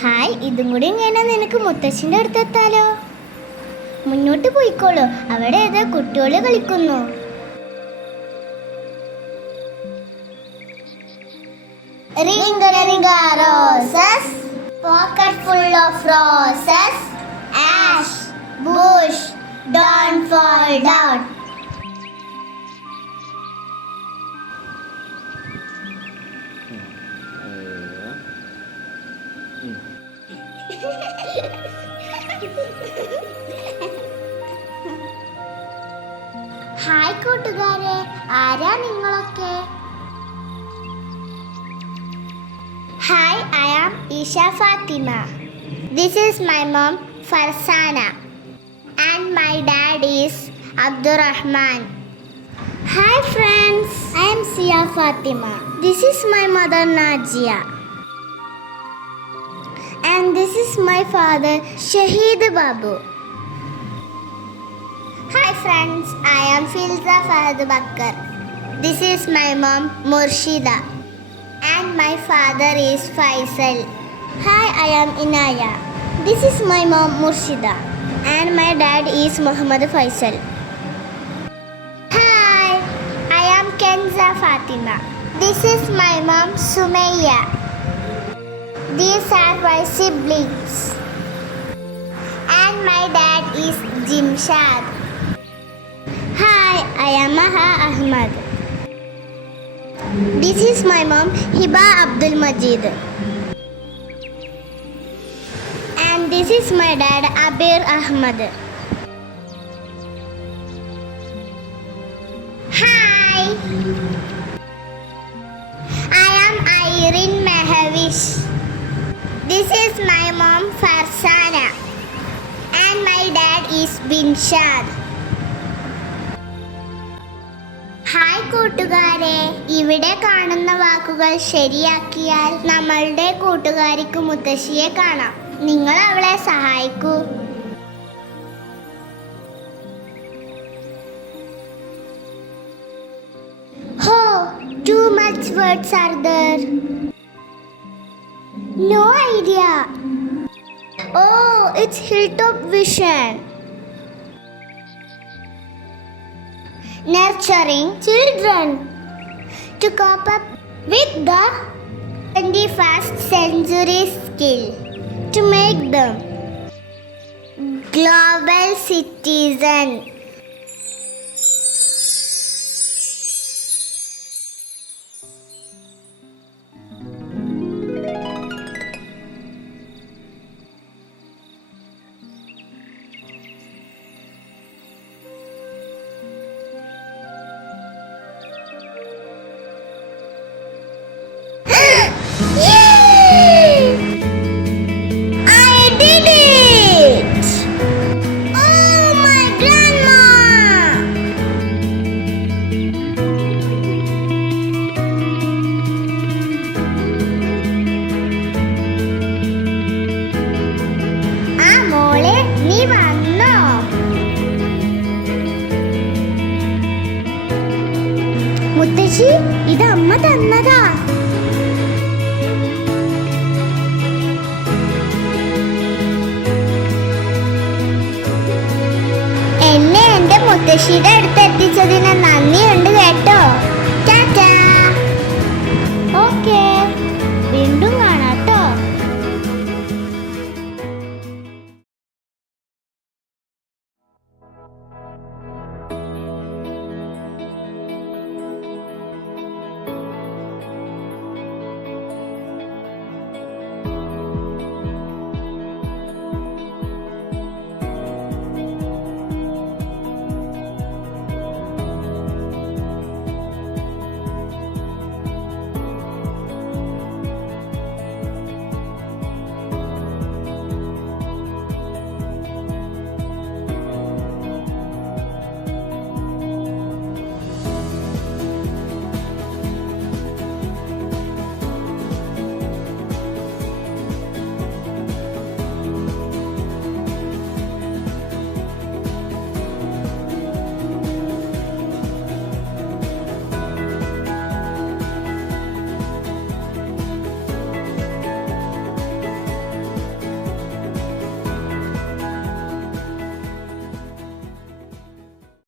Hi, ഇതും കൂടി ഇങ്ങനെ നിനക്ക് മുത്തശ്ശിൻ്റെ അടുത്തെത്താലോ. മുന്നോട്ട് പോയിക്കോളൂ, അവിടെ ഏതാ കുട്ടികള് കളിക്കുന്നു. Ringa ringa roses, pocket full of roses, ash, bush, don't fall down. Hi കൂട്ടുകാരെ, ആരാ നിങ്ങളൊക്കെ? Hi, I am Isha Fatima. This is my mom Farsana and my dad is Abdurrahman. Hi friends, I am Sia Fatima. This is my mother Najia. And this is my father Shahid Babu. Hi friends, I am Filza Fahad Bakkar. This is my mom Murshida. And my father is Faisal. Hi, I am Inaya. This is my mom Murshida. And my dad is Muhammad Faisal. Hi, I am Kenza Fatima. This is my mom Sumaya. These are my siblings. And my dad is Jimshad. Hi, I am Maha Ahmad. This is my mom Hiba Abdul Majid. And this is my dad Abir Ahmad. Hi, I am Irene Mahavish. This is my mom Farsana. And my dad is Binshad. Hi കൂട്ടുകാരെ, ഇവിടെ കാണുന്ന വാക്കുകൾ ശരിയാക്കിയാൽ നമ്മളുടെ കൂട്ടുകാരിക്ക് മുത്തശ്ശിയെ കാണാം. നിങ്ങൾ അവളെ സഹായിക്കൂ. ഹോ, too much words are there. No idea. Oh, it's Hilltop Vision. Nurturing children to cope up with the 21st century skill to make them global citizen. മുത്തശ്ശി, ഇത് അമ്മ തന്നതാ. എന്നെ എന്റെ മുത്തശ്ശിയുടെ അടുത്ത് എത്തിച്ചതിന് നന്ദി.